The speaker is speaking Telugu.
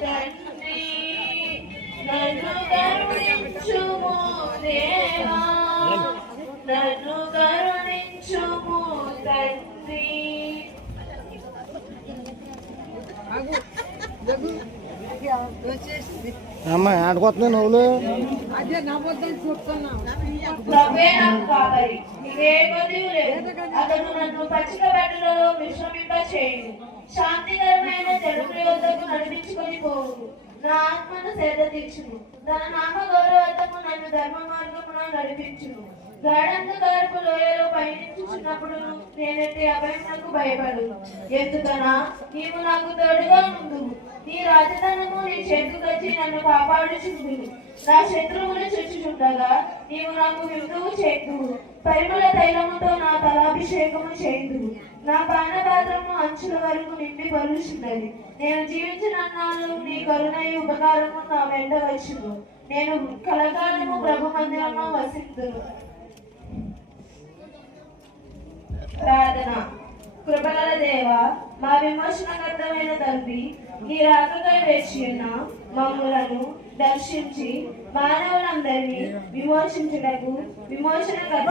తండ్రి నన్ను కరుణించుము దేవా నన్ను కరుణించుము తండ్రి అమ్మా ఆడుకోతున్నా నువ్వులు ప్రభువే నాకు కాపరి నీవే కొద్దియు లేదు అతను నన్ను పచ్చిక బట్టలలో విశ్రమింప చేయును శాంతికరమైన జలముల యొద్దకు నడిపించుకొని పోవు నా ఆత్మను సేద తీర్చును తన నామ గౌరవార్థము నన్ను ధర్మ మార్గమున నడిపించును గాఢంధకారపు లోయలో పయనించుచున్నప్పుడు నేనైతే అభయమునకు భయపడు ఎందుకనా నీవు నాకు తోడుగా ఉండు నీ రాజధానము నీ చేతుకొచ్చి నన్ను కాపాడుచుందువు నా శత్రువులు చుచ్చుచుండగా నీవు నాకు విందువు చేతువు పరిమళ తైలముతో నా తలాభిషేకము చేయుదువు నా పానపాత్రము అంచుల వరకు నిండి పరుచున్నది నేను జీవించినన్నాళ్ళు నీ కరుణయు ఉపకారము నా వెంట వచ్చును నేను కలకాలము ప్రభు మందిరము వసిద్దును ప్రార్థన కృపగల దేవ మా విమోచనకర్తమైన తండ్రి నీ రాకకై వేచి ఉన్న మమ్ములను దర్శించి మానవులందరినీ విమోచించుటకు విమోచనకర్త